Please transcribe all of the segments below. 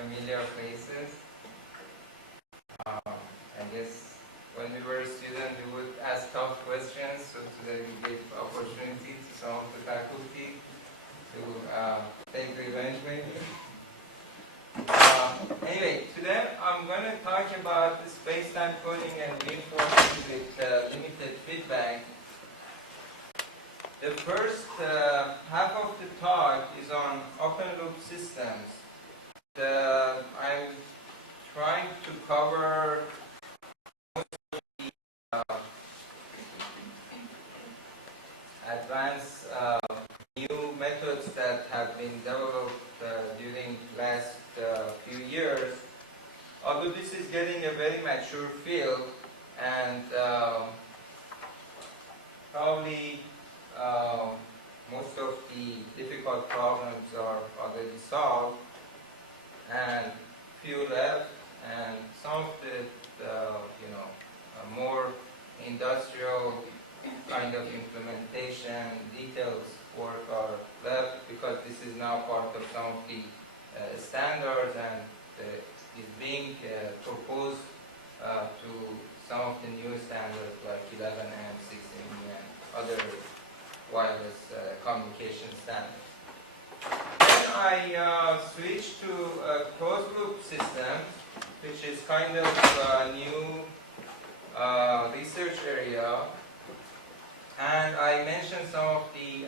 familiar faces. I guess when we were students, we would ask tough questions, so today we gave opportunity to some of the faculty to take revenge maybe. Anyway, today I'm going to talk about space-time coding and beamforming with limited feedback. The first half of the talk is on open-loop systems. I'm trying to cover most of the advanced new methods that have been developed during the last few years. Although this is getting a very mature field, and probably most of the difficult problems are already solved, and few left, and some of the more industrial kind of implementation details work are left, because this is now part of some of the standards, and is being proposed to some of the new standards like 11 and 16 and other wireless communication standards. Then I switched to a closed-loop system, which is kind of a new research area. And I mentioned some of the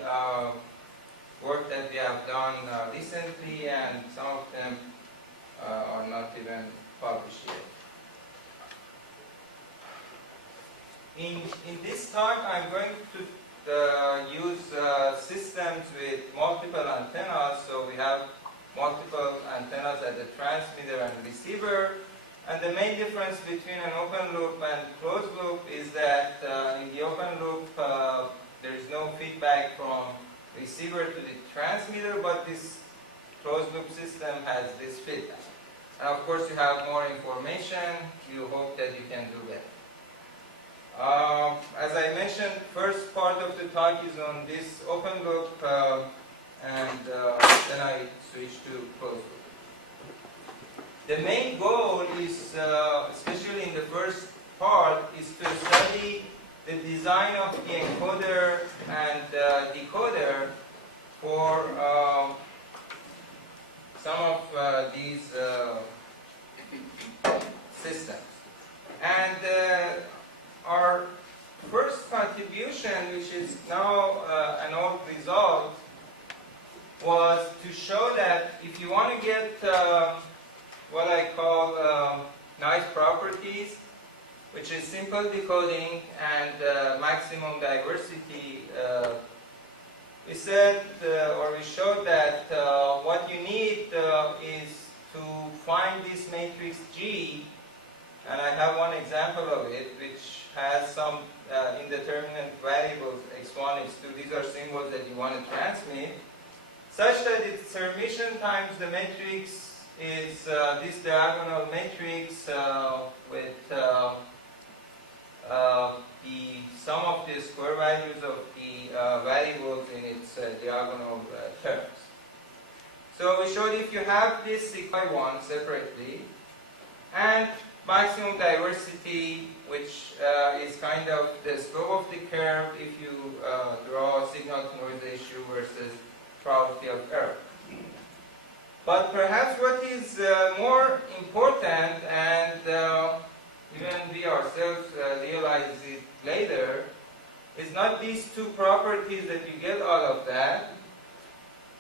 work that we have done recently, and some of them are not even published yet. In this talk, I'm going to use systems with multiple antennas. So we have multiple antennas at the transmitter and receiver. And the main difference between an open loop and closed loop is that in the open loop, there is no feedback from receiver to the transmitter, but this closed loop system has this feedback. And of course, you have more information. You hope that you can do better. As I mentioned, first part of the talk is on this open loop, and then I switch to closed loop. The main goal is, especially in the first part, is to study the design of the encoder and decoder for some of these systems. And our first contribution, which is now an old result, was to show that if you want to get what I call nice properties, which is simple decoding and maximum diversity, we said, or we showed that what you need is to find this matrix G, and I have one example of it, which has some indeterminate variables, x1, x2. These are symbols that you want to transmit, such that its permission times the matrix is this diagonal matrix with the sum of the square values of the variables in its diagonal terms. So we showed if you have this y1 separately, and maximum diversity, which is kind of the slope of the curve if you draw signal-to-noise ratio versus probability of error. But perhaps what is more important, and even we ourselves realize it later, is not these two properties that you get out of that.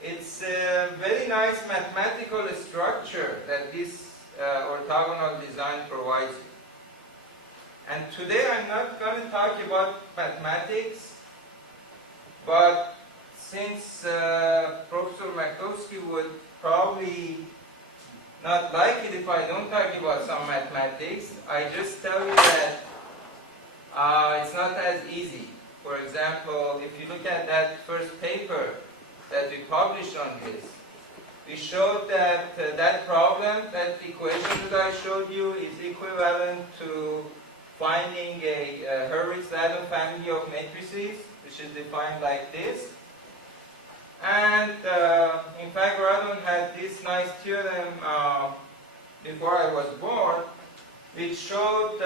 It's a very nice mathematical structure that this orthogonal design provides you. And today I'm not going to talk about mathematics, but since Professor Makovsky would probably not like it if I don't talk about some mathematics, I just tell you that it's not as easy. For example, if you look at that first paper that we published on this, we showed that that problem, that equation that I showed you, is equivalent to finding a Hurwitz-Ladon family of matrices, which is defined like this. And in fact, Radon had this nice theorem before I was born, which showed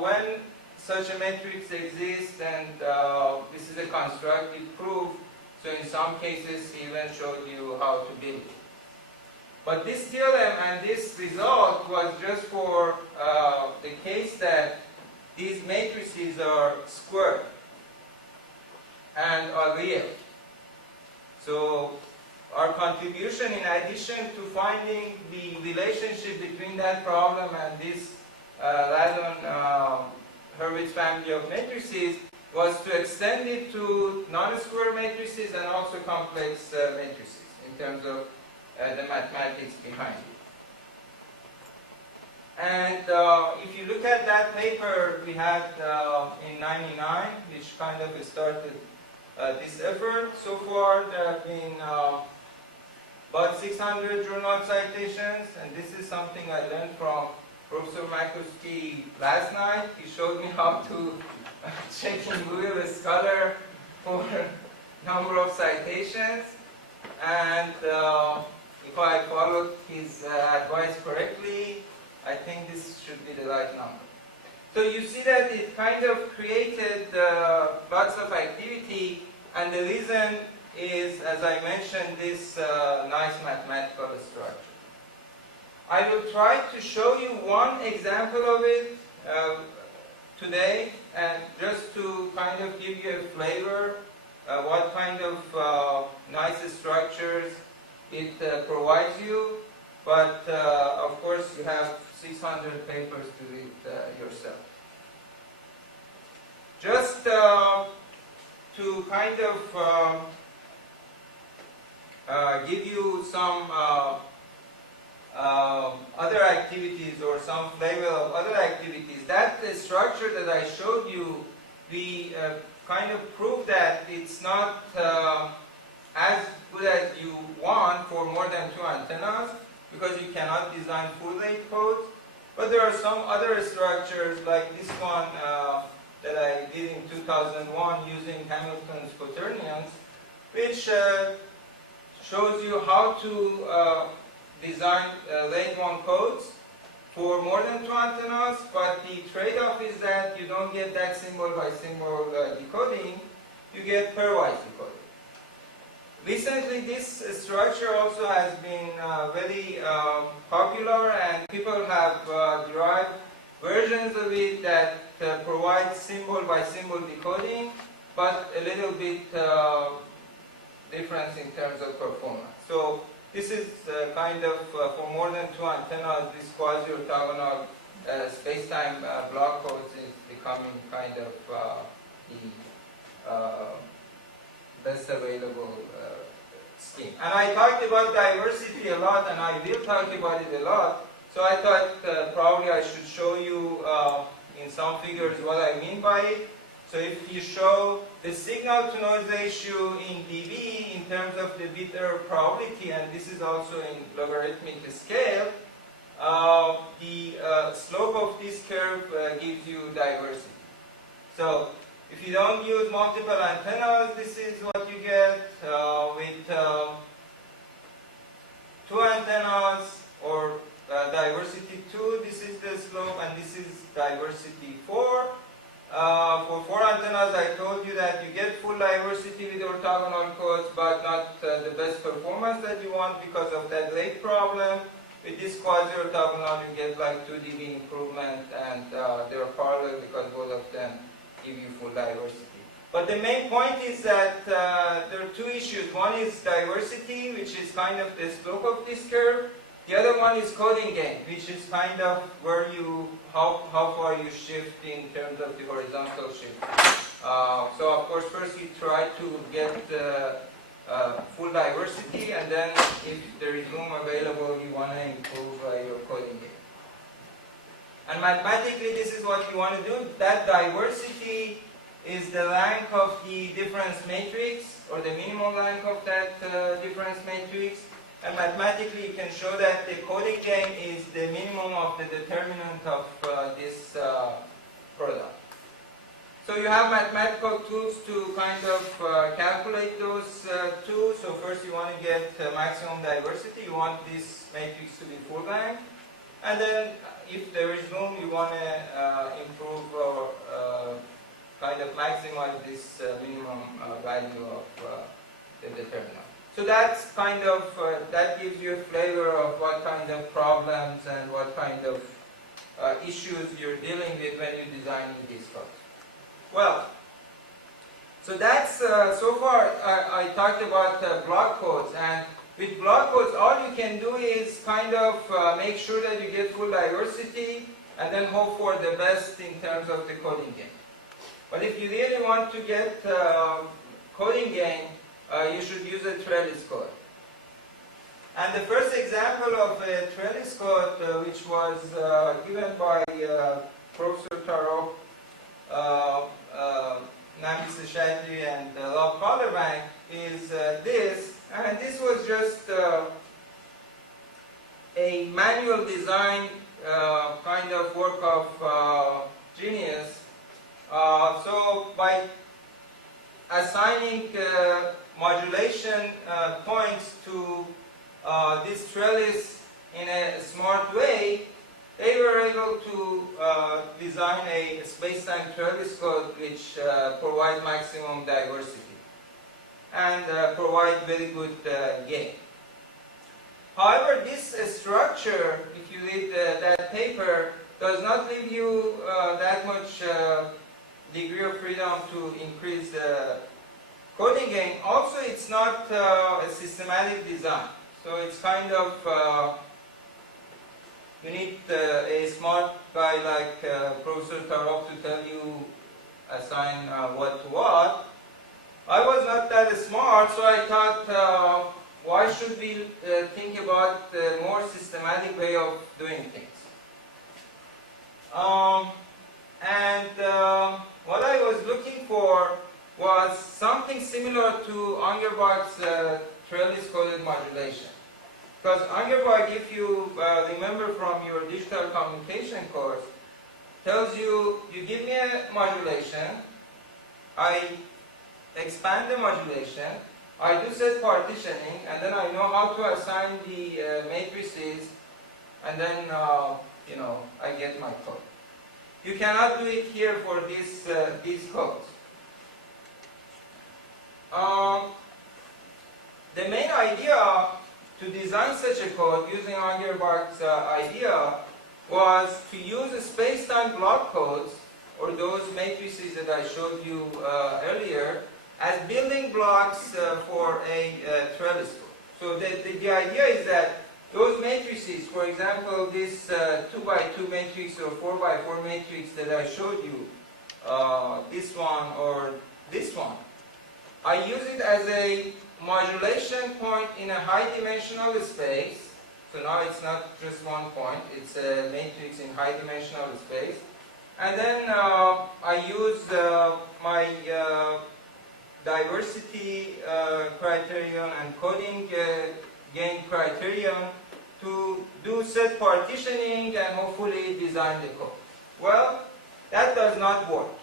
when such a matrix exists, and this is a constructive proof. So in some cases, he even showed you how to build it. But this theorem and this result was just for the case that these matrices are square and are real. So our contribution, in addition to finding the relationship between that problem and this Radon-Hurwitz family of matrices, was to extend it to non-square matrices and also complex matrices in terms of the mathematics behind it. And if you look at that paper we had in '99, which kind of started this effort, so far there have been about 600 journal citations, and this is something I learned from Professor Makuski last night. He showed me how to check in Google Scholar for number of citations, and if I followed his advice correctly, I think this should be the right number. So you see that it kind of created lots of activity, and the reason is, as I mentioned, this nice mathematical structure. I will try to show you one example of it today, and just to kind of give you a flavor what kind of nice structures it provides you. But of course you have 600 papers to read yourself. Just to kind of give you some other activities or some flavor of other activities, that structure that I showed you, we kind of proved that it's not as good as you want for more than 2 antennas, because you cannot design full length codes. But there are some other structures like this one that I did in 2001 using Hamilton's quaternions, which shows you how to design lane 1 codes for more than 2 antennas, but the trade-off is that you don't get that symbol by symbol decoding, you get pairwise decoding. Recently, this structure also has been very popular, and people have derived versions of it that provide symbol by symbol decoding, but a little bit difference in terms of performance. So this is kind of for more than 2 antennas, this quasi-orthogonal space-time block codes is becoming kind of the best available scheme. And I talked about diversity a lot, and I will talk about it a lot. So I thought probably I should show you in some figures what I mean by it. So if you show the signal-to-noise ratio in dB in terms of the bit error probability, and this is also in logarithmic scale, the slope of this curve gives you diversity. So if you don't use multiple antennas, this is what you get. With 2 antennas, or diversity 2, this is the slope, and this is diversity 4. For 4 antennas, I told you that you get full diversity with orthogonal codes, but not the best performance that you want because of that late problem. With this quasi-orthogonal, you get like 2 dB improvement, and they are parallel because both of them give you full diversity. But the main point is that there are 2 issues. One is diversity, which is kind of the slope of this curve. The other one is coding gain, which is kind of where you, how far you shift in terms of the horizontal shift. So of course, first you try to get full diversity, and then if there is room available, you want to improve your coding gain. And mathematically, this is what you want to do. That diversity is the rank of the difference matrix, or the minimum rank of that difference matrix. And mathematically, you can show that the coding gain is the minimum of the determinant of this product. So you have mathematical tools to kind of calculate those two. So first you want to get maximum diversity. You want this matrix to be full rank. And then if there is room, you want to improve or kind of maximize this minimum value of the determinant. So that's kind of, that gives you a flavor of what kind of problems and what kind of issues you're dealing with when you're designing these codes. Well, so that's, so far I talked about block codes, and with block codes all you can do is kind of make sure that you get full diversity and then hope for the best in terms of the coding gain. But if you really want to get coding gain, you should use a trellis code. And the first example of a trellis code, which was given by Professor Tarok, Nabi Seshadri, and Love Colorbank, is this. And this was just a manual design kind of work of genius. So by assigning modulation points to this trellis in a smart way, they were able to design a space-time trellis code which provides maximum diversity and provide very good gain. However, this structure, if you read that paper, does not leave you that much degree of freedom to increase the coding gain. Also, it's not a systematic design. So it's kind of, you need a smart guy like Professor Tarok to tell you, assign what to what. I was not that smart, so I thought, why should we think about a more systematic way of doing things? What I was looking for was something similar to Angerbach's trellis-coded modulation. Because Angerbach, if you remember from your digital communication course, tells you, you give me a modulation, I expand the modulation, I do set partitioning, and then I know how to assign the matrices, and then you know, I get my code. You cannot do it here for these codes. The main idea to design such a code using Angerbach's idea was to use space-time block codes, or those matrices that I showed you earlier, as building blocks for a trellis code. So the idea is that those matrices, for example, this 2x2 matrix or 4x4 matrix that I showed you, this one or this one, I use it as a modulation point in a high-dimensional space. So now it's not just one point, it's a matrix in high-dimensional space. And then I use my diversity criterion and coding gain criterion to do set partitioning and hopefully design the code. Well, that does not work.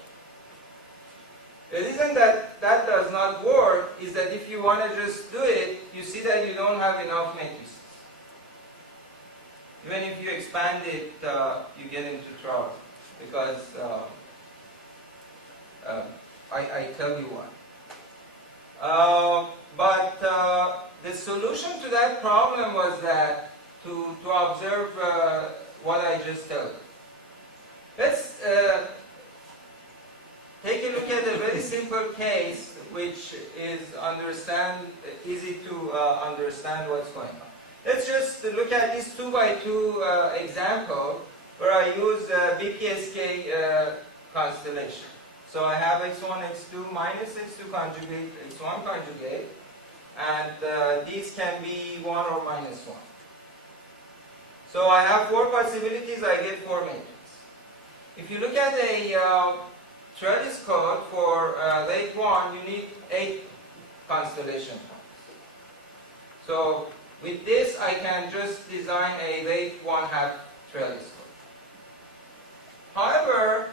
The reason that that does not work is that if you want to just do it, you see that you don't have enough matrices. Even if you expand it, you get into trouble because I tell you why. But the solution to that problem was that to observe what I just told you. Let's take a look at a very simple case which is easy to understand what's going on. Let's just look at this 2x2 example where I use BPSK constellation. So I have x1, x2 minus x2 conjugate, x1 conjugate, and these can be 1 or minus 1. So I have 4 possibilities, I get 4 matrices. If you look at a trellis code for late 1, you need 8 constellation points. So with this, I can just design a late 1/2 trellis code. However,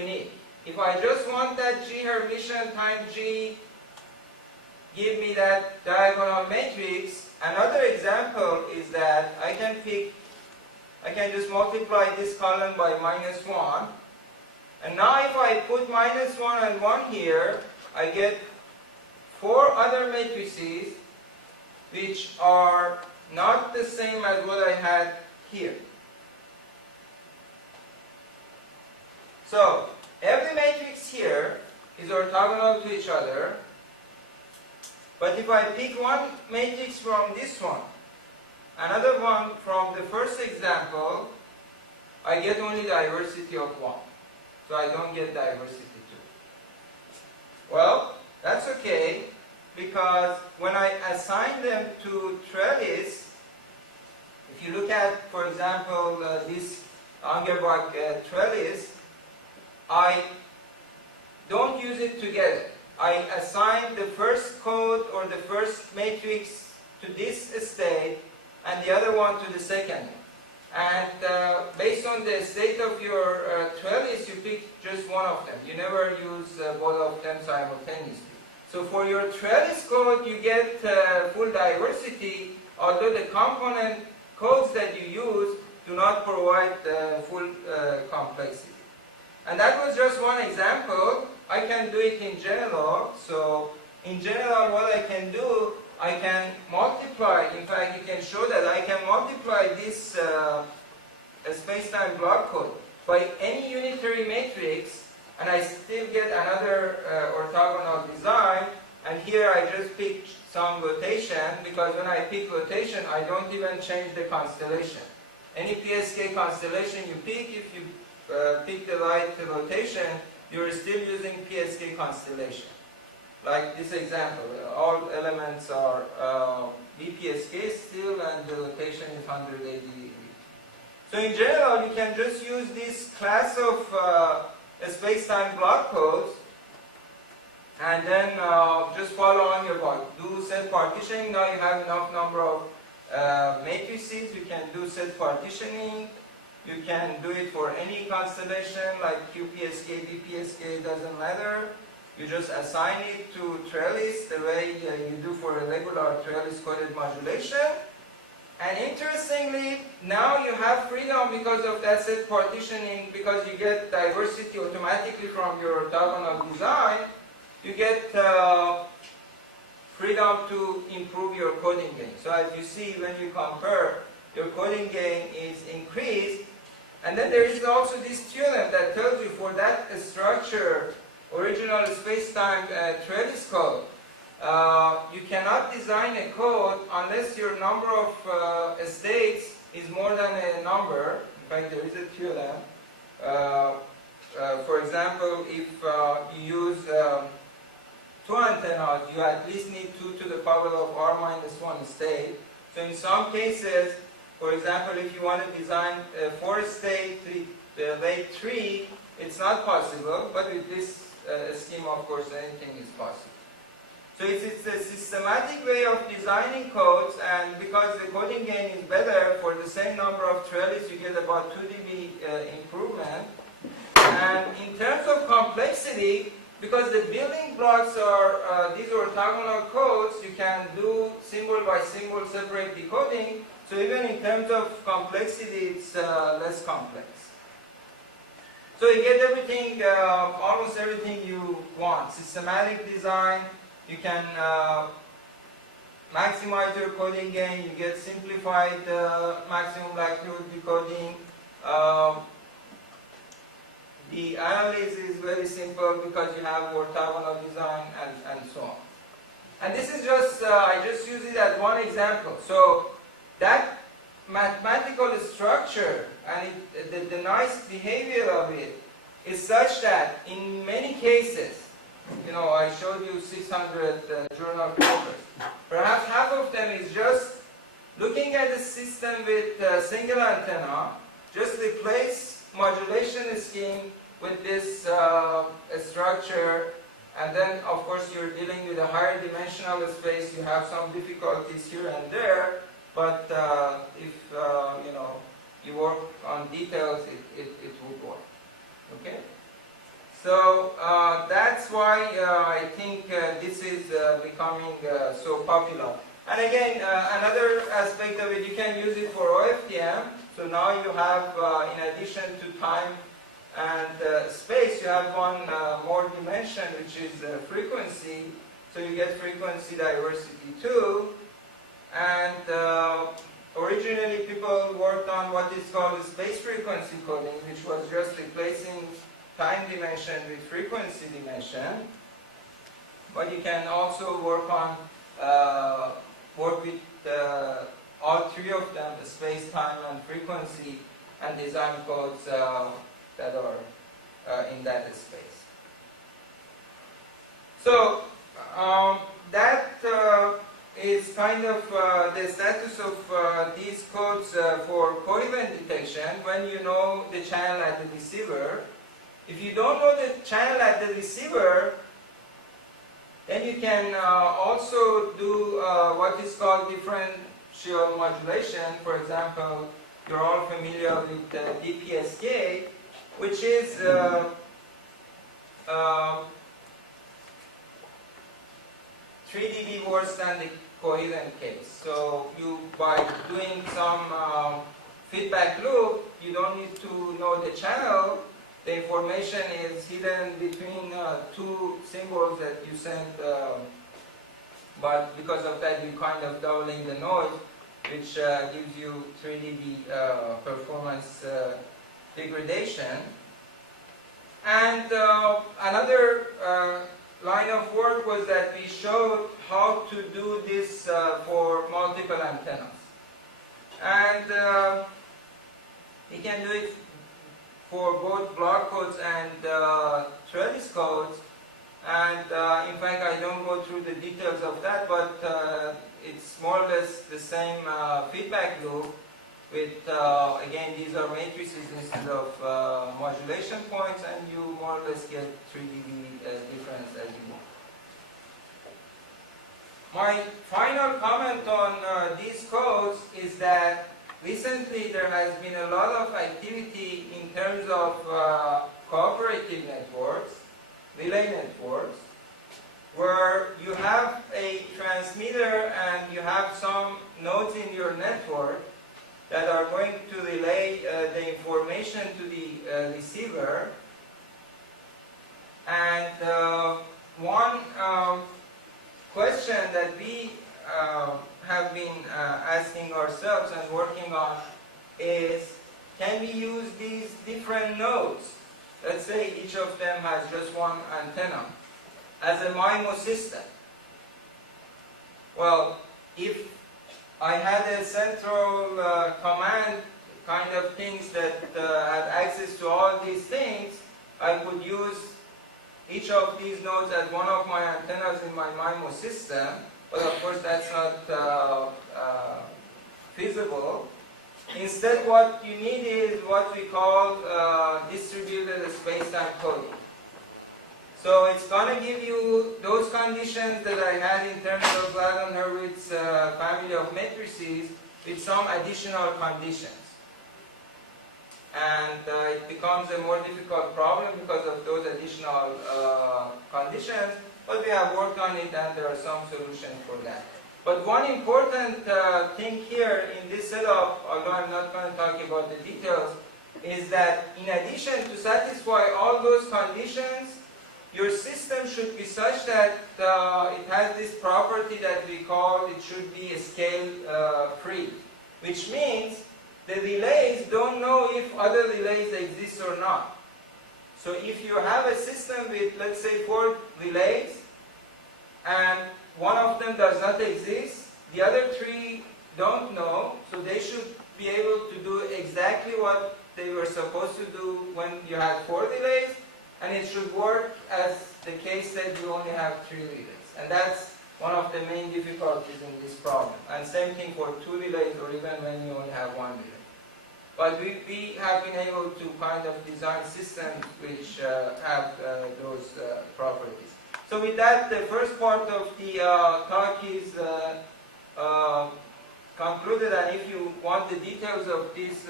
unique. If I just want that G Hermitian times G give me that diagonal matrix, another example is that I can just multiply this column by -1. And now if I put -1 and 1 here, I get 4 other matrices which are not the same as what I had here. So, every matrix here is orthogonal to each other. But if I pick one matrix from this one, another one from the first example, I get only diversity of 1. So I don't get diversity 2. Well, that's okay, because when I assign them to trellis, if you look at, for example, this Angerbach trellis, I don't use it together. I assign the first code or the first matrix to this state and the other one to the second. And based on the state of your trellis, you pick just one of them. You never use both of them simultaneously. So for your trellis code, you get full diversity, although the component codes that you use do not provide full complexity. And that was just one example. I can do it in general. So in general, what I can do, I can multiply. In fact, you can show that I can multiply this space-time block code by any unitary matrix, and I still get another orthogonal design. And here I just pick some rotation, because when I pick rotation, I don't even change the constellation. Any PSK constellation you pick, if you pick the right rotation, you're still using PSK constellation. Like this example, all elements are BPSK still, and the rotation is 180 degrees. So in general, you can just use this class of space-time block codes, and then just follow on your block. Do set partitioning. Now you have enough number of matrices. You can do set partitioning. You can do it for any constellation, like QPSK, BPSK, doesn't matter. You just assign it to trellis the way you do for a regular trellis-coded modulation. And interestingly, now you have freedom because of that set partitioning, because you get diversity automatically from your orthogonal design. You get freedom to improve your coding gain. So as you see, when you compare, your coding gain is increased. And then there is also this theorem that tells you for that structure, original space-time trellis code, you cannot design a code unless your number of states is more than a number. In fact, there is a theorem. For example, if you use 2 antennas, you at least need 2 to the power of r-1 state. So in some cases, for example, if you want to design a 4-state late 3, it's not possible, but with this scheme, of course, anything is possible. So it's a systematic way of designing codes, and because the coding gain is better, for the same number of trellis, you get about 2 dB improvement. And in terms of complexity, because the building blocks are these orthogonal codes, you can do symbol by symbol separate decoding. So even in terms of complexity, it's less complex. So you get everything, almost everything you want. Systematic design, you can maximize your coding gain, you get simplified maximum likelihood decoding. The analysis is very simple because you have orthogonal design and so on. And this is just, I just use it as one example. So that mathematical structure and the nice behavior of it is such that in many cases, you know, I showed you 600 journal papers. Perhaps half of them is just looking at the system with a single antenna, just replace modulation scheme with this structure, and then of course you're dealing with a higher dimensional space, you have some difficulties here and there, but if you know, you work on details, it would work. Okay? So that's why I think this is becoming so popular. And again, another aspect of it, you can use it for OFDM. So now you have, in addition to time and space, you have one more dimension, which is frequency. So you get frequency diversity too. And originally people worked on what is called space frequency coding, which was just replacing time dimension with frequency dimension. But you can also work on work with all three of them, the space, time, and frequency, and design codes that are in that space. So that is kind of the status of these codes for co-event detection when you know the channel at the receiver. If you don't know the channel at the receiver, then you can also do what is called differential modulation. For example, you're all familiar with DPSK, which is 3 dB worse than the coherent case. So you, by doing some feedback loop, you don't need to know the channel. The information is hidden between two symbols that you send, but because of that you kind of doubling the noise, which gives you 3 dB performance degradation. And another line of work was that we showed how to do this for multiple antennas. And we can do it for both block codes and trellis codes. And in fact, I don't go through the details of that, but it's more or less the same feedback loop with, again, these are matrices instead of modulation points, and you more or less get 3 dB difference as you want. My final comment on these codes is that recently there has been a lot of activity in terms of cooperative networks, relay networks, where you have a transmitter and you have some nodes in your network that are going to relay the information to the receiver. And one question that we have been asking ourselves and working on is, can we use these different nodes? Let's say each of them has just one antenna as a MIMO system. Well, if I had a central command kind of things that had access to all these things, I could use each of these nodes as one of my antennas in my MIMO system. But of course that's not feasible. Instead, what you need is what we call distributed space-time coding. So it's going to give you those conditions that I had in terms of Gladden-Hurwitz family of matrices with some additional conditions. And it becomes a more difficult problem because of those additional conditions, but we have worked on it and there are some solutions for that. But one important thing here in this setup, although I'm not going to talk about the details, is that in addition to satisfy all those conditions, your system should be such that it has this property that we call it should be scale free, which means the relays don't know if other relays exist or not. So if you have a system with, let's say, 4 relays, and one of them does not exist, the other 3 don't know, so they should be able to do exactly what they were supposed to do when you had 4 relays, and it should work as the case that you only have 3 relays. And that's one of the main difficulties in this problem. And same thing for 2 relays or even when you only have 1 relay. But we have been able to kind of design systems which have those properties. So with that, the first part of the talk is concluded, and if you want the details of these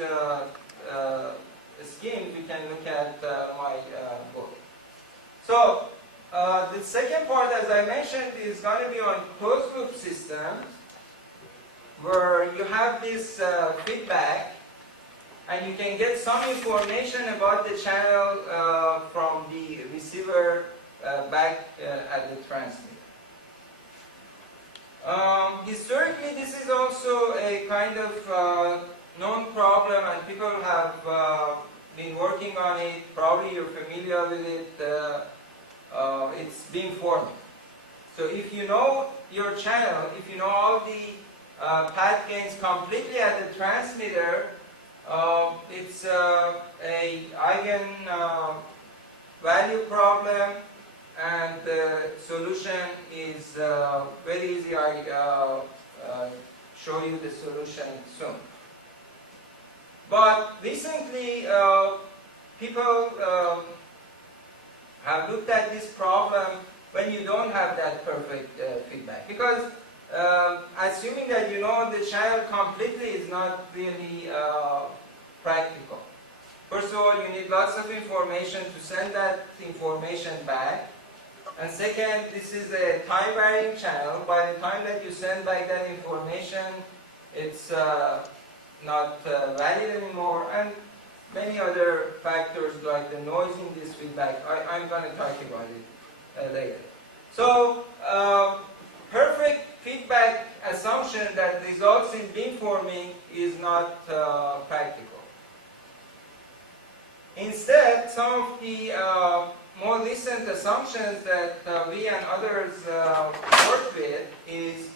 schemes, you can look at my book. So the second part, as I mentioned, is going to be on closed loop systems, where you have this feedback, and you can get some information about the channel from the receiver back at the transmitter. Historically, this is also a kind of known problem, and people have been working on it. Probably you're familiar with it. It's beamforming. So if you know your channel, if you know all the path gains completely at the transmitter, it's a eigen value problem, and the solution is very easy. I'll show you the solution soon. But recently, people have looked at this problem when you don't have that perfect feedback. Because assuming that you know the channel completely is not really practical. First of all, you need lots of information to send that information back. And second, this is a time-varying channel. By the time that you send back that information, it's not valid anymore, and many other factors like the noise in this feedback. I'm going to talk about it later. So, perfect feedback assumption that results in beamforming is not practical. Instead, some of the more recent assumptions that we and others work with is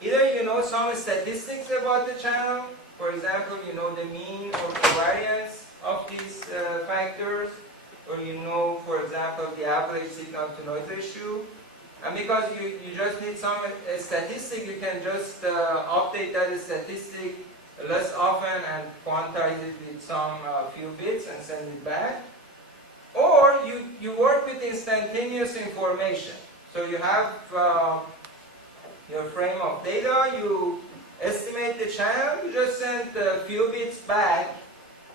either you know some statistics about the channel. For example, you know the mean or the variance of these factors, or you know, for example, the average signal-to-noise ratio. And because you just need some statistic, you can just update that statistic less often and quantize it with some few bits and send it back. Or you work with instantaneous information. So you have your frame of data, you estimate the channel, you just send a few bits back,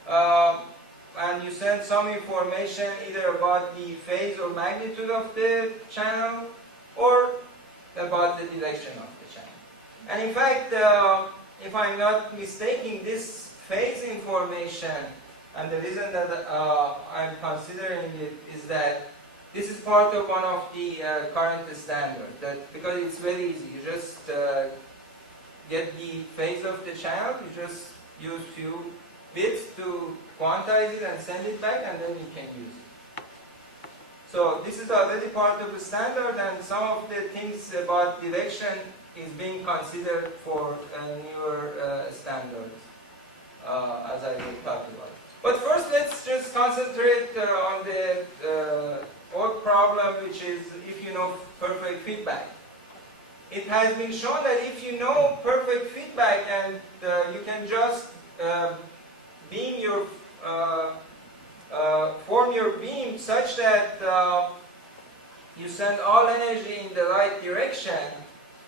and you send some information either about the phase or magnitude of the channel, or about the direction of the channel. And in fact, if I'm not mistaken, this phase information, and the reason that I'm considering it is that this is part of one of the current standards, that because it's very easy, you just get the phase of the channel, you just use few bits to quantize it and send it back, and then you can use it. So this is already part of the standard, and some of the things about direction is being considered for newer standards, as I will talk about. But first, let's just concentrate on the old problem, which is if you know perfect feedback. It has been shown that if you know perfect feedback and you can just beam your form your beam such that you send all energy in the right direction,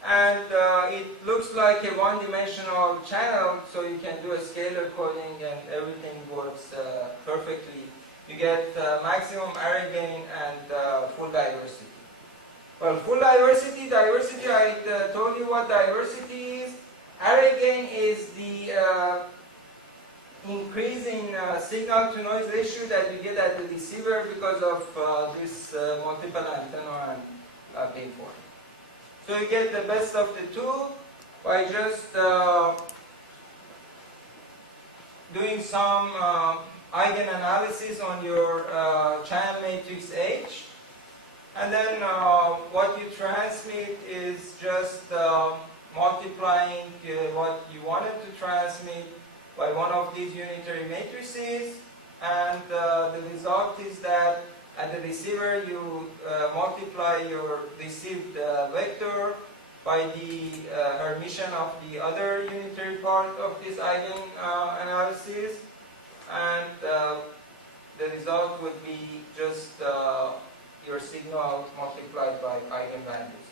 and it looks like a one-dimensional channel, so you can do a scalar coding and everything works perfectly. You get maximum array gain and full diversity. Well, full diversity, I told you what diversity is. Array gain is the increase in signal-to-noise ratio that you get at the receiver because of this multiple antenna and beamforming. So you get the best of the two by just doing some eigenanalysis on your channel matrix H. And then what you transmit is just multiplying what you wanted to transmit by one of these unitary matrices, and the result is that at the receiver you multiply your received vector by the Hermitian of the other unitary part of this eigenanalysis, and the result would be just your signal multiplied by eigenvalues.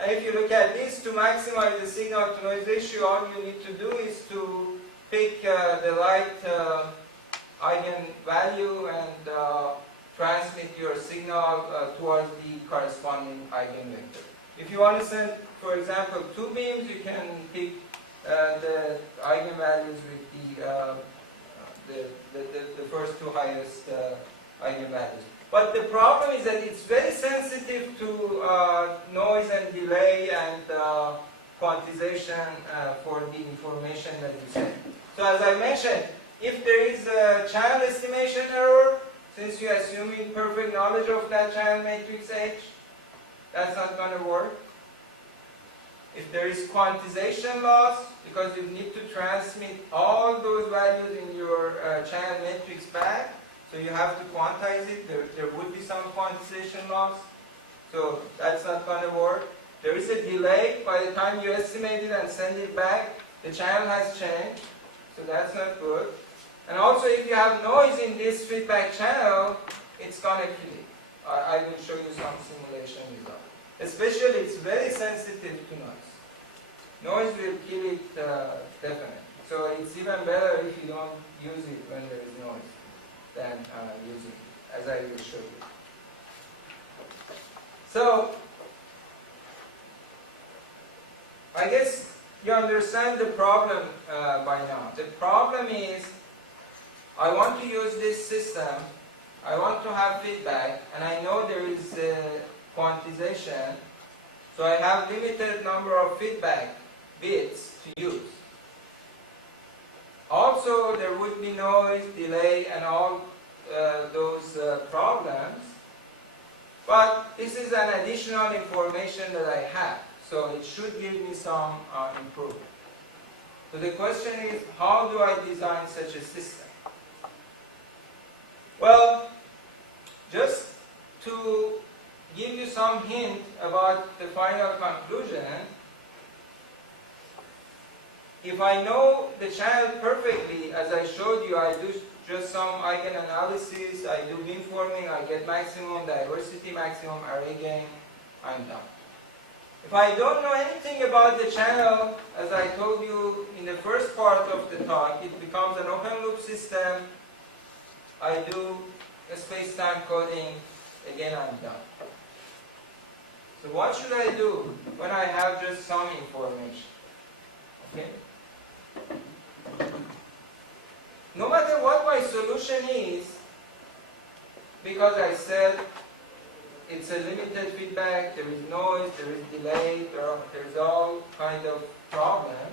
And if you look at this, to maximize the signal-to-noise ratio, all you need to do is to pick the right eigenvalue and transmit your signal towards the corresponding eigenvector. If you want to send, for example, 2 beams, you can pick the eigenvalues with the first 2 highest eigenvalues. But the problem is that it's very sensitive to noise and delay and quantization for the information that you send. So as I mentioned, if there is a channel estimation error, since you're assuming perfect knowledge of that channel matrix H, that's not going to work. If there is quantization loss, because you need to transmit all those values in your channel matrix back, so you have to quantize it, there would be some quantization loss, so that's not going to work. There is a delay. By the time you estimate it and send it back, the channel has changed, so that's not good. And also, if you have noise in this feedback channel, it's going to kill it. I will show you some simulation results. Especially, it's very sensitive to noise. Noise will kill it definitely. So it's even better if you don't use it when there is noise than using it, as I will show you. So, I guess you understand the problem by now. The problem is, I want to use this system, I want to have feedback, and I know there is quantization, so I have limited number of feedback bits to use. Also, there would be noise, delay, and all those problems, but this is an additional information that I have, so it should give me some improvement. So the question is, how do I design such a system? Well, just to give you some hint about the final conclusion, if I know the channel perfectly, as I showed you, I do just some eigenanalysis, I do beamforming, I get maximum diversity, maximum array gain, I'm done. If I don't know anything about the channel, as I told you in the first part of the talk, it becomes an open loop system. I do a space-time coding, again I'm done. So what should I do when I have just some information? Okay? No matter what my solution is, because I said it's a limited feedback, there is noise, there is delay, there's all kind of problems,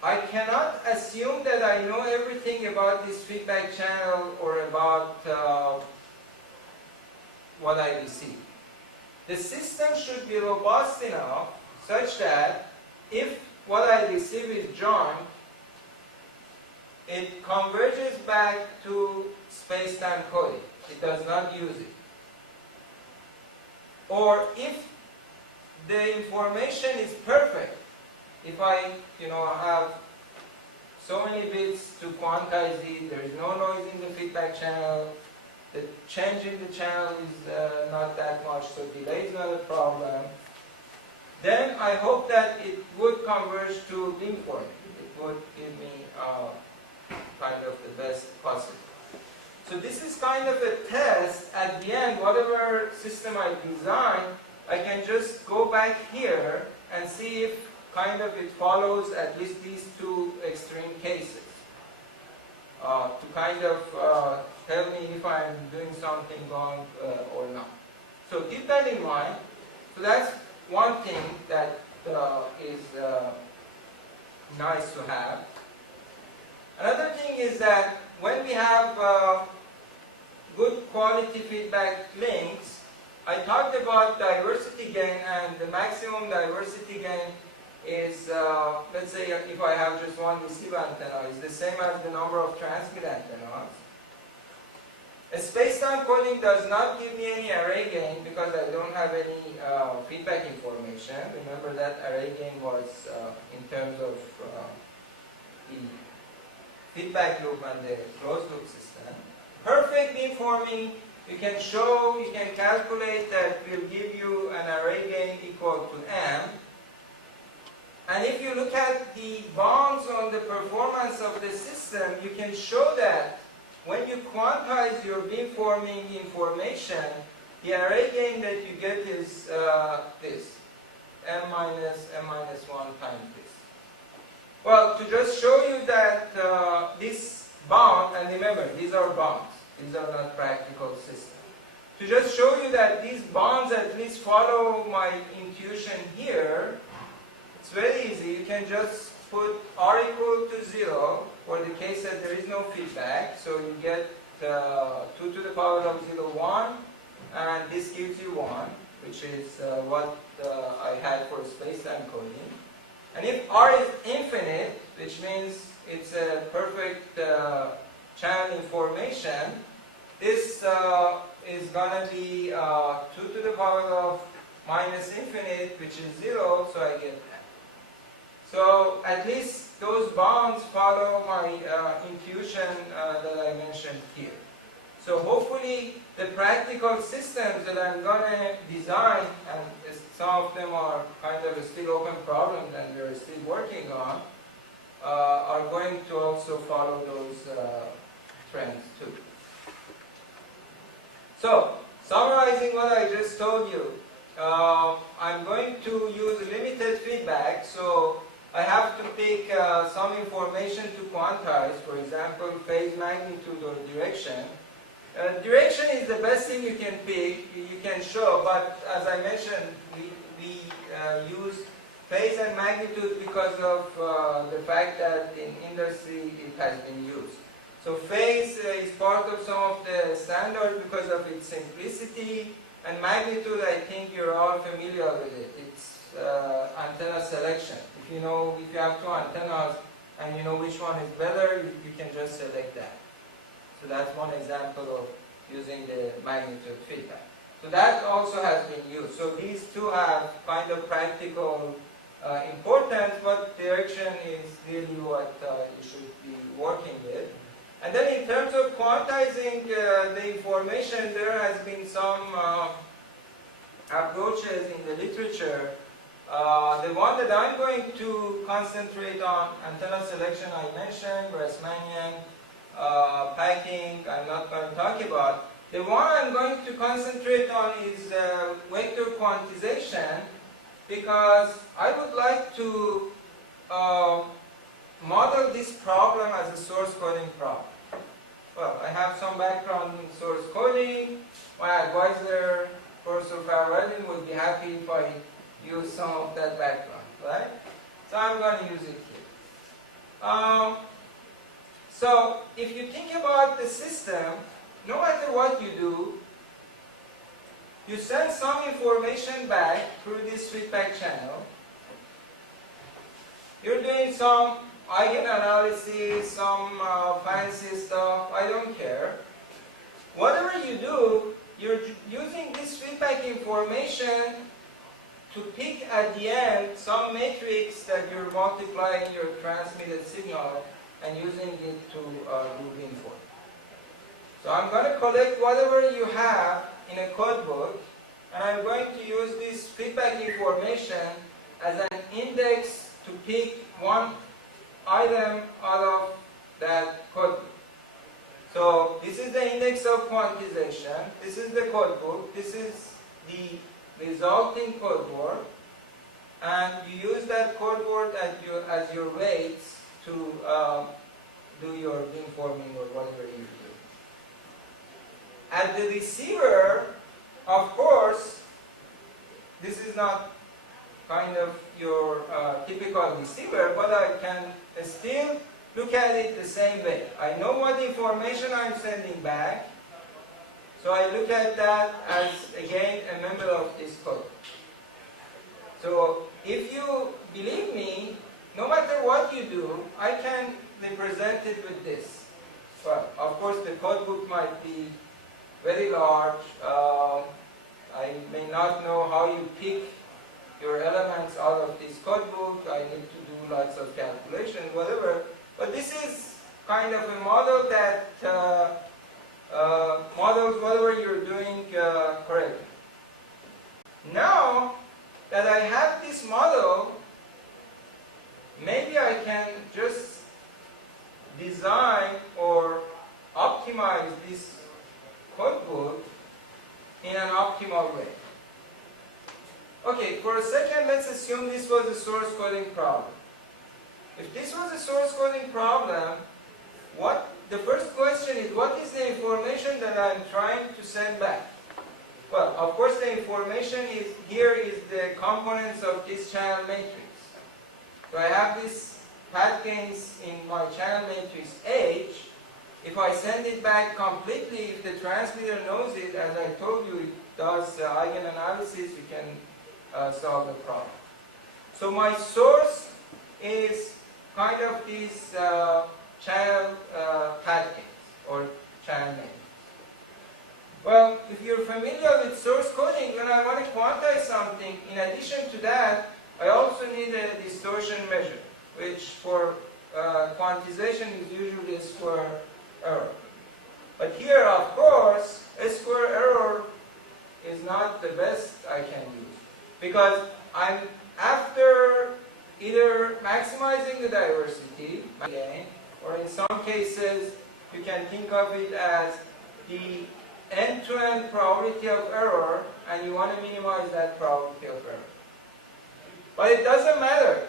I cannot assume that I know everything about this feedback channel or about what I receive. The system should be robust enough such that if what I receive is junk, it converges back to space-time coding. It does not use it. Or if the information is perfect, if I have so many bits to quantize it, there is no noise in the feedback channel, the change in the channel is not that much, so delay is not a problem, then I hope that it would converge to beamforming. It would give me kind of the best possible. So this is kind of a test. At the end, whatever system I design, I can just go back here and see if kind of it follows at least these 2 extreme cases to kind of tell me if I'm doing something wrong or not. So keep that in mind. So that's one thing that is nice to have. Another thing is that when we have good quality feedback links, I talked about diversity gain, and the maximum diversity gain is, let's say if I have just one receive antenna, is the same as the number of transmit antennas. A space-time coding does not give me any array gain because I don't have any feedback information. Remember that array gain was in terms of the feedback loop and the closed loop system. Perfect beamforming, you can show, you can calculate that will give you an array gain equal to m. And if you look at the bounds on the performance of the system, you can show that when you quantize your beamforming information, the array gain that you get is this, m minus 1 times this. Well, to just show you that this bound, and remember, these are bounds. These are not practical systems. To just show you that these bounds at least follow my intuition here, it's very easy. You can just put r equal to 0 for the case that there is no feedback. So you get 2 to the power of 0, 1, and this gives you 1, which is what I had for space-time coding. And if r is infinite, which means it's a perfect channel information, this is going to be 2 to the power of minus infinite, which is 0, so I get that. So at least those bounds follow my intuition that I mentioned here. So hopefully the practical systems that I'm going to design, and some of them are kind of still open problems and we're still working on, are going to also follow those trends too. So, summarizing what I just told you, I'm going to use limited feedback, so I have to pick some information to quantize, for example, phase, magnitude, or direction. Direction is the best thing you can pick, you can show, but as I mentioned, we use phase and magnitude because of the fact that in industry it has been used. So phase is part of some of the standards because of its simplicity, and magnitude, I think you're all familiar with it. It's antenna selection. If you have two antennas and you know which one is better, you can just select that. So that's one example of using the magnitude feedback. So that also has been used. So these two have kind of practical importance, but direction is really what you should be working with. And then in terms of quantizing the information, there has been some approaches in the literature. The one that I'm going to concentrate on, antenna selection I mentioned, Grassmannian, packing, I'm not going to talk about. The one I'm going to concentrate on is vector quantization, because I would like to model this problem as a source coding problem. Well, I have some background in source coding. My advisor, Professor Irvine, would be happy if I use some of that background, right? So I'm going to use it here. So if you think about the system, no matter what you do, you send some information back through this feedback channel. You're doing some eigenanalysis, some fancy stuff, I don't care. Whatever you do, you're using this feedback information to pick at the end some matrix that you're multiplying your transmitted signal and using it to do beamforming. So I'm going to collect whatever you have in a code book, and I'm going to use this feedback information as an index to pick one item out of that code book. So this is the index of quantization, this is the code book, this is the resulting code word, and you use that code word as your weights to do your beamforming or whatever you do. At the receiver, of course, this is not kind of your typical receiver, but I can still look at it the same way. I know what information I'm sending back, so I look at that as, again, a member of this code. So if you believe me, no matter what you do, I can represent it with this. Well, of course, the code book might be very large. I may not know how you pick your elements out of this code book. I need to do lots of calculations, whatever. But this is kind of a model that models whatever you're doing correctly. Now that I have this model, maybe I can just design or optimize optimize this code book in an optimal way. Okay, for a second, let's assume this was a source coding problem. If this was a source coding problem, the first question is, what is the information that I'm trying to send back? Well, of course, the information here is the components of this channel matrix. So I have this path gains in my channel matrix H. If I send it back completely, if the transmitter knows it, as I told you, it does eigenanalysis, you can solve the problem. So my source is kind of these channel path gains or channel matrix. Well, if you're familiar with source coding, when I want to quantize something, in addition to that, I also need a distortion measure, which for quantization is usually a square error. But here, of course, a square error is not the best I can use, because I'm after either maximizing the diversity, again, or in some cases, you can think of it as the end-to-end probability of error, and you want to minimize that probability of error. But it doesn't matter.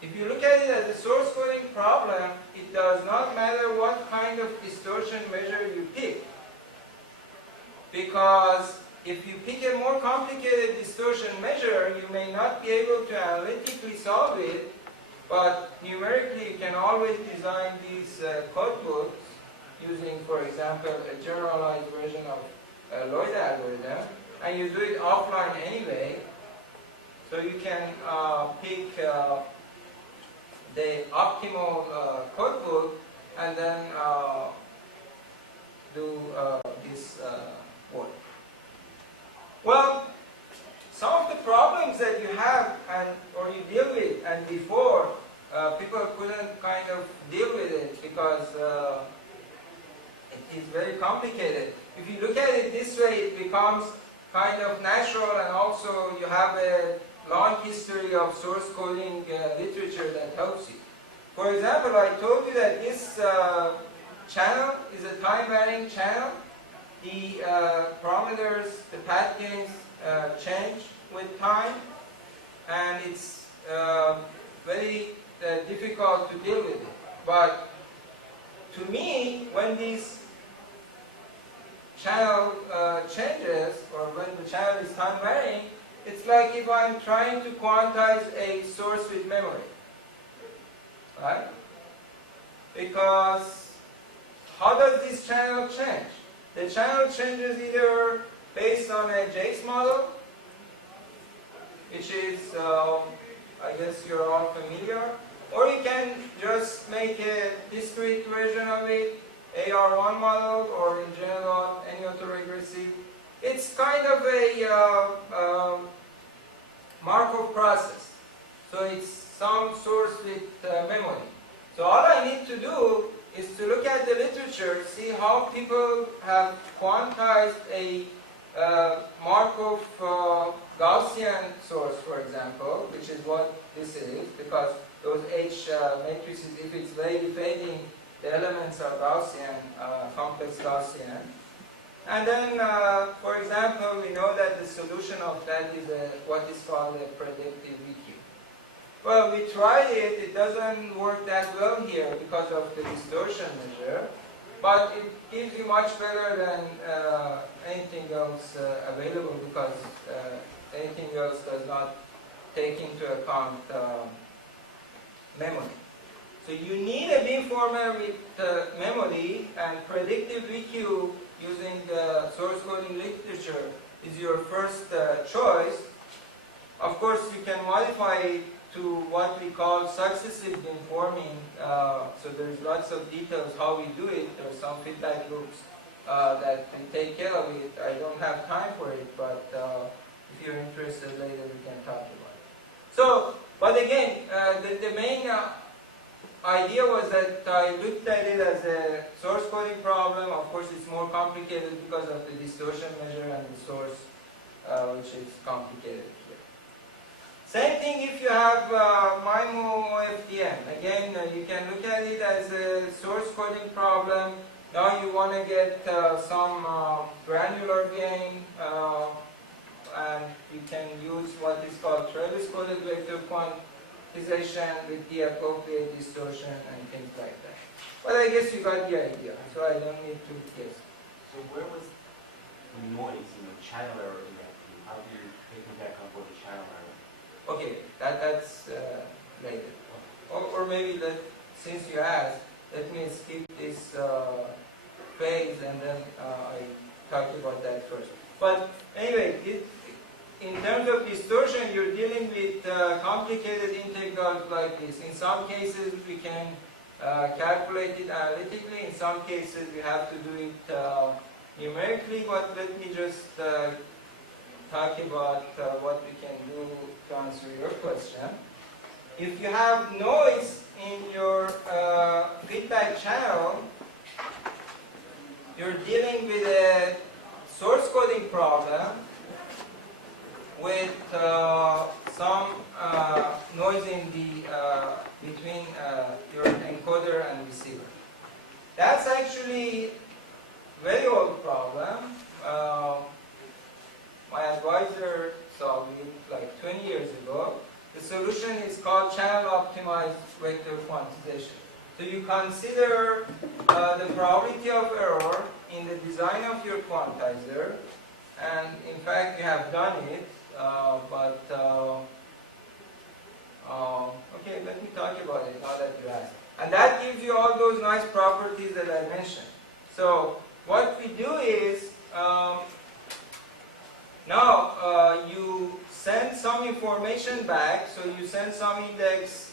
If you look at it as a source coding problem, it does not matter what kind of distortion measure you pick. Because if you pick a more complicated distortion measure, you may not be able to analytically solve it, but numerically you can always design these code books using, for example, a generalized version of a Lloyd algorithm, and you do it offline anyway. So you can pick the optimal code book and then do this work. Well, some of the problems that you have or you deal with, and before people couldn't kind of deal with it because it is very complicated. If you look at it this way, it becomes kind of natural, and also you have a long history of source coding literature that helps you. For example, I told you that this channel is a time-varying channel. The parameters, the path gains change with time, and it's very difficult to deal with it. But to me, when these channel changes, or when the channel is time varying, it's like if I'm trying to quantize a source with memory, right? Because how does this channel change? The channel changes either based on a Jakes model, which is, I guess you're all familiar, or you can just make a discrete version of it, AR1 model, or in general, any autoregressive. It's kind of a Markov process. So it's some source with memory. So all I need to do is to look at the literature, see how people have quantized a Markov Gaussian source, for example, which is what this is, because those H matrices, if it's very fading, the elements are Gaussian, complex Gaussian. And then, for example, we know that the solution of that is what is called a predictive EQ. Well, we tried it. It doesn't work that well here because of the distortion measure, but it gives you much better than anything else available, because anything else does not take into account memory. So you need a beamformer with memory, and predictive EQ using the source coding literature is your first choice. Of course, you can modify it to what we call successive beamforming. So there's lots of details how we do it. There's some feedback loops that we take care of it. I don't have time for it, but if you're interested later, we can talk about it. So, but again, the main idea was that I looked at it as a source coding problem. Of course, it's more complicated because of the distortion measure and the source, which is complicated here. Same thing if you have MIMO OFDM. Again, you can look at it as a source coding problem. Now you want to get some granular gain, and you can use what is called trellis-coded vector quantization with the appropriate distortion and things like that. But I guess you got the idea, so I don't need to guess. So where was the noise in the channel error in that? How do you take me back on what the channel error? Okay, that's later. Or maybe since you asked, let me skip this phase and then I talk about that first. But anyway, in terms of distortion, you're dealing with complicated integrals like this. In some cases, we can calculate it analytically. In some cases, we have to do it numerically. But let me just talk about what we can do to answer your question. If you have noise in your feedback channel, you're dealing with a source coding problem with some noise in the between your encoder and receiver. That's actually a very old problem. My advisor solved it like 20 years ago. The solution is called channel optimized vector quantization. So you consider the probability of error in the design of your quantizer, and in fact you have done it, okay, let me talk about it now that you asked. And that gives you all those nice properties that I mentioned. So what we do is, now you send some information back, so you send some index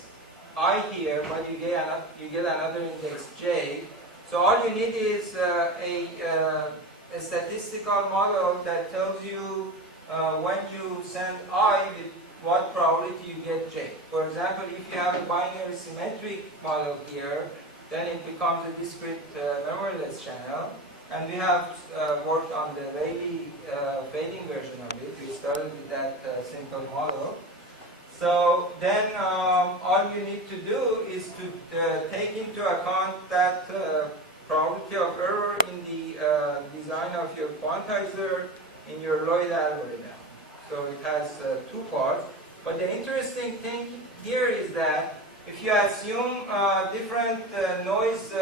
I here, but you get another index j. So all you need is a statistical model that tells you when you send I with what probability you get j. For example, if you have a binary symmetric model here, then it becomes a discrete memoryless channel. And we have worked on the Rayleigh fading version of it. We started with that simple model. So then all you need to do is to take into account that probability of error in the design of your quantizer in your Lloyd algorithm. So it has two parts. But the interesting thing here is that if you assume different noise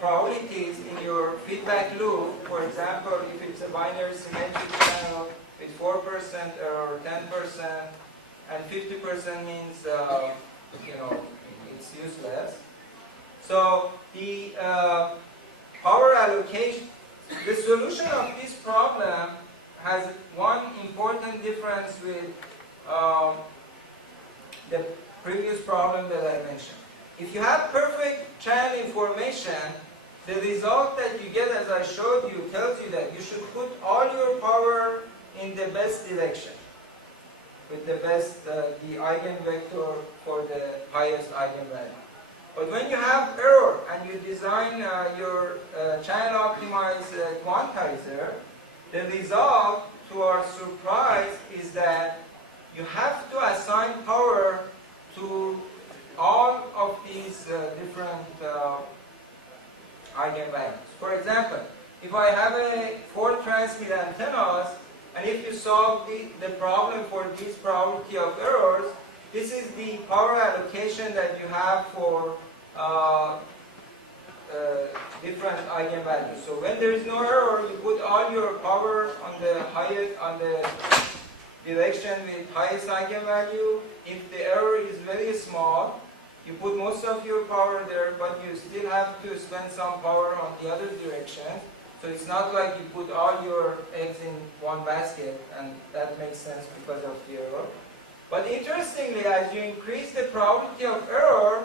probabilities in your feedback loop, for example, if it's a binary symmetric channel with 4% or 10%, and 50% means, it's useless. So the power allocation, the solution of this problem has one important difference with the previous problem that I mentioned. If you have perfect channel information, the result that you get, as I showed you, tells you that you should put all your power in the best direction, with the best, the eigenvector for the highest eigenvalue. But when you have error and you design your channel optimized quantizer, the result, to our surprise, is that you have to assign power to all of these different eigenvalues. For example, if I have a 4 transmit antennas, and if you solve the problem for this probability of errors, this is the power allocation that you have for different eigenvalues. So when there is no error, you put all your power on the direction with highest eigenvalue. If the error is very small, you put most of your power there, but you still have to spend some power on the other direction. So it's not like you put all your eggs in one basket, and that makes sense because of the error. But interestingly, as you increase the probability of error,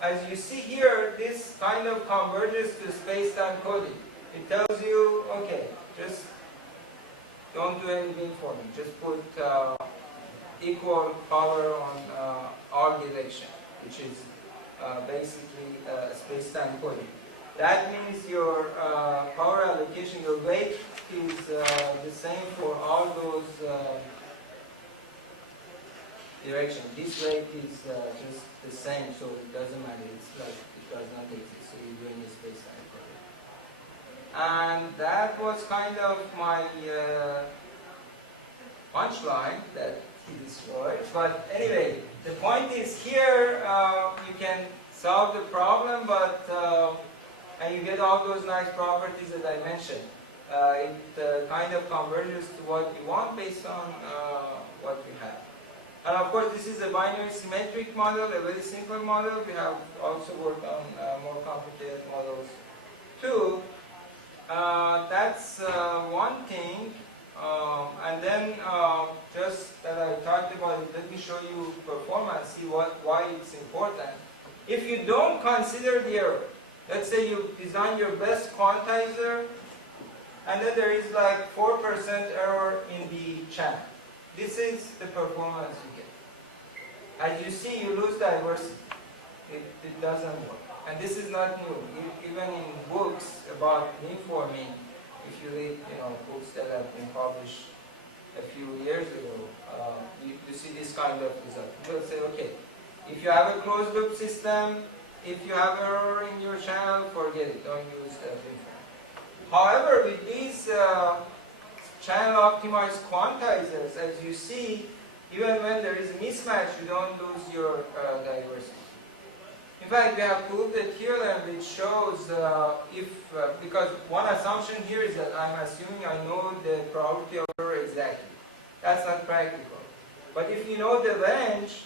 as you see here, this kind of converges to space-time coding. It tells you, okay, just don't do any beamforming. Just put equal power on all directions, which is basically space-time coding. That means your power allocation, your weight is the same for all those direction. This weight is just the same, so it doesn't matter. It's like it does not exist. So you're doing a space-time coding. And that was kind of my punchline that he destroyed. But anyway, the point is here you can solve the problem, but and you get all those nice properties that I mentioned. It kind of converges to what you want based on what you have. And of course, this is a binary symmetric model, a very simple model. We have also worked on more complicated models too. That's one thing. And then just that I talked about it, let me show you performance, see why it's important. If you don't consider the error, let's say you design your best quantizer, and then there is like 4% error in the channel. This is the performance you get. As you see, you lose diversity. It doesn't work. And this is not new. Even in books about beamforming, if you read books that have been published a few years ago, you see this kind of result. People say, okay, if you have a closed loop system, if you have error in your channel, forget it. Don't use beamforming. However, with these channel optimized quantizers, as you see, even when there is a mismatch, you don't lose your diversity. In fact, we have proved a theorem which shows because one assumption here is that I'm assuming I know the probability of error exactly. That's not practical. But if you know the range,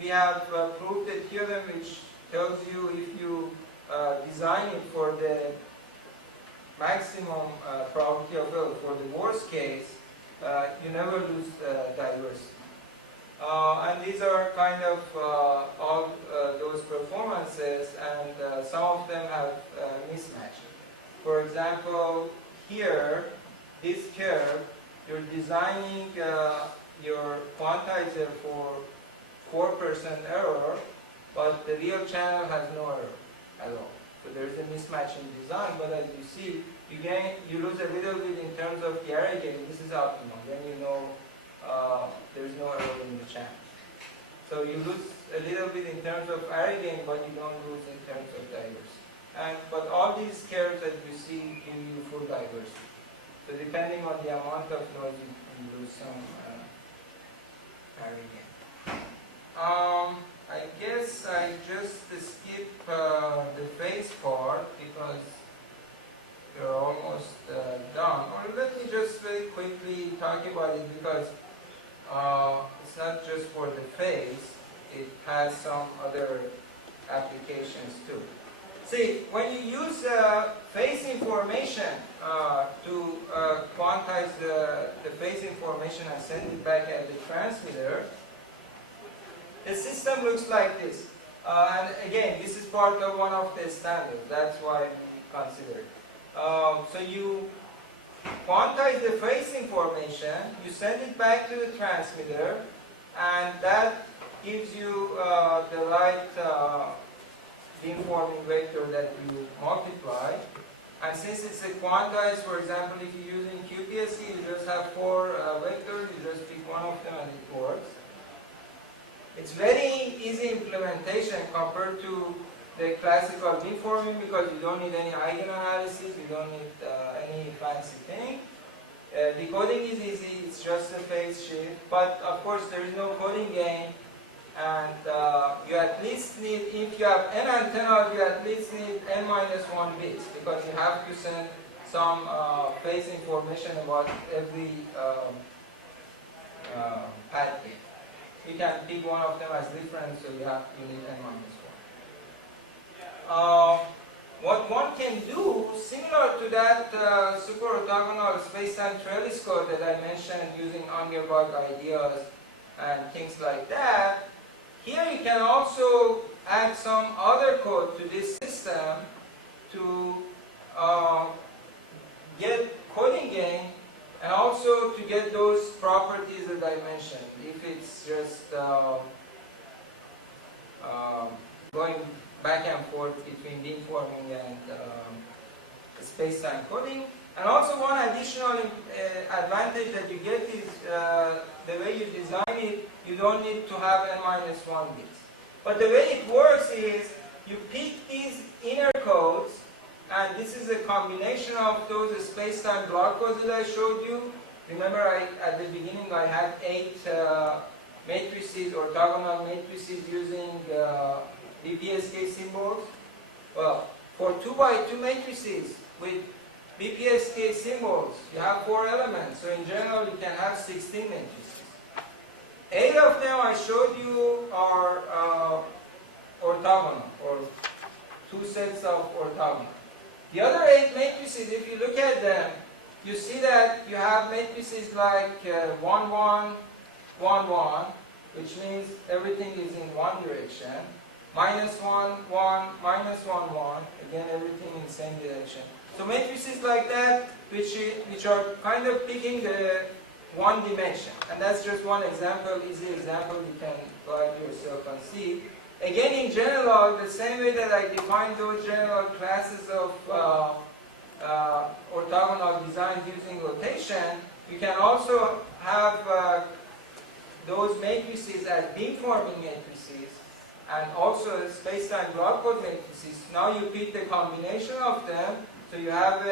we have proved a theorem which tells you if you design it for the maximum probability of error, for the worst case, you never lose diversity. And these are kind of all those performances, and some of them have mismatch. For example, here, this curve, you're designing your quantizer for 4% error, but the real channel has no error at all. So there's a mismatch in design, but as you see, you lose a little bit in terms of the array gain. This is optimal. Then you know there's no error in the channel. So you lose a little bit in terms of array gain, but you don't lose in terms of diversity. But all these curves that you see give you full diversity. So depending on the amount of noise, you lose some array gain. I guess I just skip the phase part because we're almost done. Or let me just very quickly talk about it because it's not just for the phase, it has some other applications too. See, when you use phase information to quantize the phase information and send it back at the transmitter, the system looks like this. And again, this is part of one of the standards. That's why we consider it. So you quantize the phase information, you send it back to the transmitter, and that gives you the right beamforming vector that you multiply. And since it's a quantized, for example, if you're using QPSC, you just have 4 vectors, you just pick one of them and it works. It's very easy implementation compared to the classical beamforming because you don't need any eigenanalysis, you don't need any fancy thing. Decoding is easy, it's just a phase shift, but of course there is no coding gain, and you at least need, if you have n antennas, you at least need n-1 bits because you have to send some phase information about every path gain. You can pick one of them as different, so you need n-1. What one can do, similar to that super-orthogonal space-time trellis code that I mentioned using Angerbach ideas and things like that, here you can also add some other code to this system to get coding gain and also to get those properties that I mentioned. If it's just going back and forth between beamforming and space-time coding, And also one additional advantage that you get is the way you design it, you don't need to have n-1 bits. But the way it works is you pick these inner codes, and this is a combination of those space-time block codes that I showed you. Remember at the beginning I had 8 matrices, orthogonal matrices using BPSK symbols. Well, for 2 by 2 matrices with BPSK symbols, you have 4 elements. So in general, you can have 16 matrices. 8 of them I showed you are orthogonal, or 2 sets of orthogonal. The other 8 matrices, if you look at them, you see that you have matrices like 1, 1, 1, 1, which means everything is in one direction. Minus 1, 1, minus 1, 1, again everything in the same direction. So matrices like that, which are kind of picking the one dimension. And that's just one example, easy example you can go out yourself and see. Again, in general, the same way that I defined those general classes of orthogonal design using rotation, you can also have those matrices as beamforming matrices, and also space-time block code matrices. Now you pick the combination of them, so you have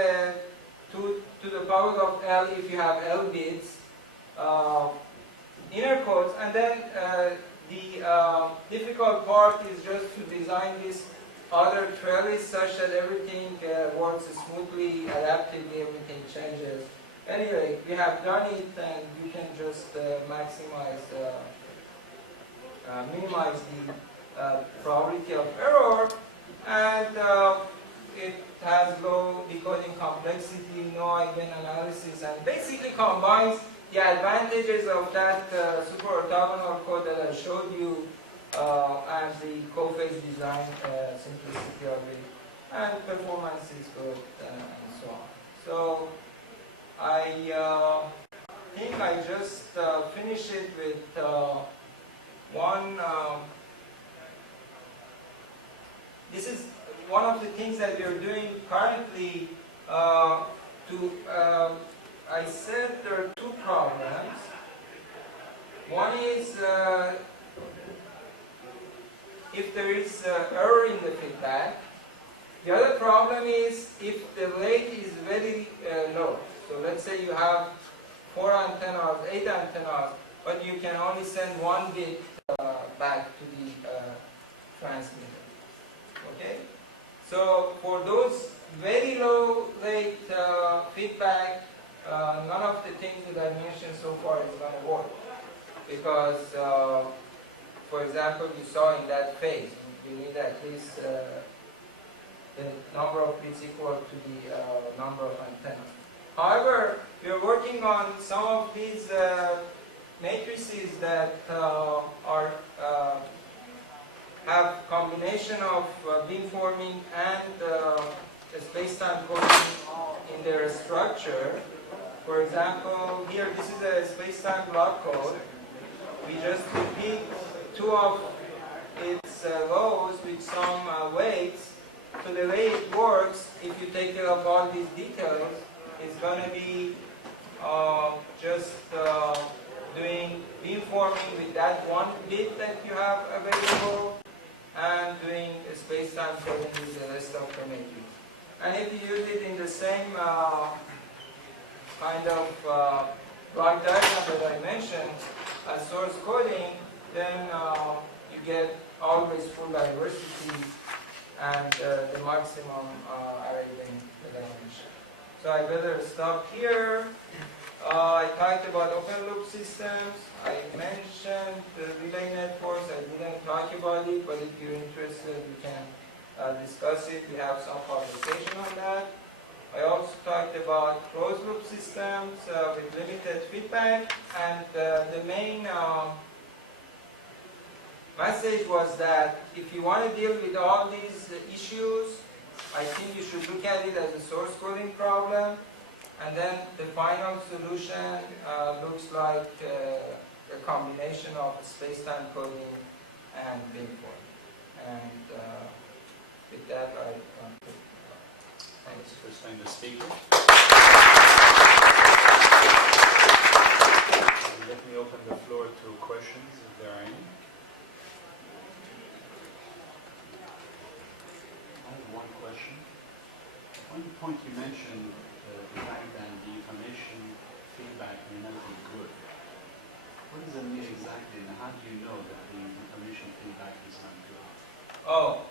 2 to the power of L if you have L bits, inner codes, and then the difficult part is just to design this other trellis such that everything works smoothly, adaptively, everything changes. Anyway, we have done it, and you can just maximize, minimize the probability of error, and it has low decoding complexity, no eigenanalysis, and basically combines the advantages of that super orthogonal code that I showed you and the co-phase design simplicity of it, and performance is good, and so on. So I think I just finish it with one. This is one of the things that we are doing currently. I said there are 2 problems. One is if there is error in the feedback. The other problem is if the rate is very low. So let's say you have 4 antennas, 8 antennas, but you can only send 1 bit back to the transmitter. Okay? So for those very low rate feedback, none of the things that I mentioned so far is going to work. Because, for example, you saw in that phase, you need at least the number of bits equal to the number of antennas. However, we are working on some of these matrices that have combination of beamforming and space-time coding in their structure. For example, here this is a space-time block code. We just repeat 2 of its rows with some weights. So the way it works, if you take care of all these details, is going to be just doing beamforming with that 1 bit that you have available, and doing space-time coding with the rest of the matrix. And if you use it in the same kind of block diagram that I mentioned as source coding, then you get always full diversity and the maximum array length that I mentioned. So I better stop here. I talked about open loop systems. I mentioned the relay networks. I didn't talk about it, but if you're interested, you can discuss it. We have some publication on that. I also talked about closed loop systems with limited feedback, and the main message was that if you want to deal with all these issues, I think you should look at it as a source coding problem, and then the final solution looks like a combination of space-time coding and beamforming. And with that, I conclude. Thanks for saying the speaker. Let me open the floor to questions if there are any. I have one question. At one point you mentioned the fact that the information feedback may not be good. What does that mean exactly, and how do you know that the information feedback is not good? Oh,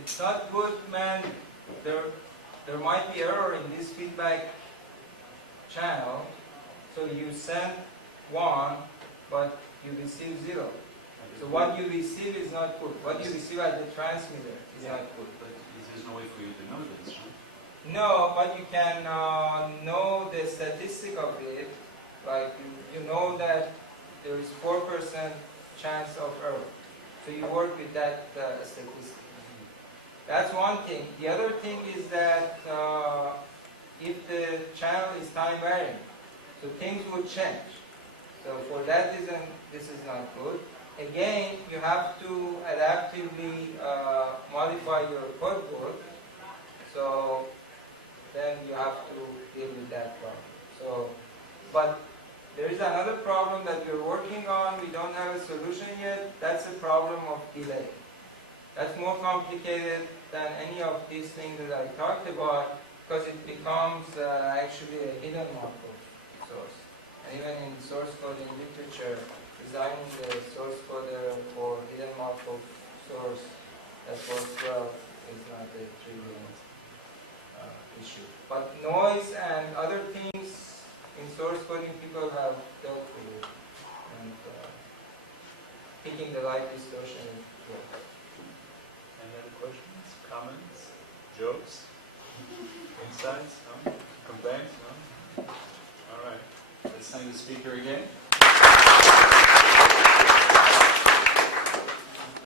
it's not good, man. There might be error in this feedback channel. So you send 1, but you receive 0. So what you receive is not good. What you receive at the transmitter is not good. But there's no way for you to know this, right? No, but you can know the statistic of it. Like you know that there is 4% chance of error. So you work with that statistic. That's one thing. The other thing is that if the channel is time varying, so things would change. So for that reason, this is not good. Again, you have to adaptively modify your code book. So then you have to deal with that problem. So, but there is another problem that we're working on. We don't have a solution yet. That's a problem of delay. That's more complicated than any of these things that I talked about because it becomes actually a hidden Markov source. And even in source coding literature, designing the source coder for hidden Markov source that works well is not a trivial issue. But noise and other things in source coding people have dealt with it. And picking the light distortion works. Any other questions, comments, jokes, insights? No? Complaints? No? All right. Let's thank the speaker again.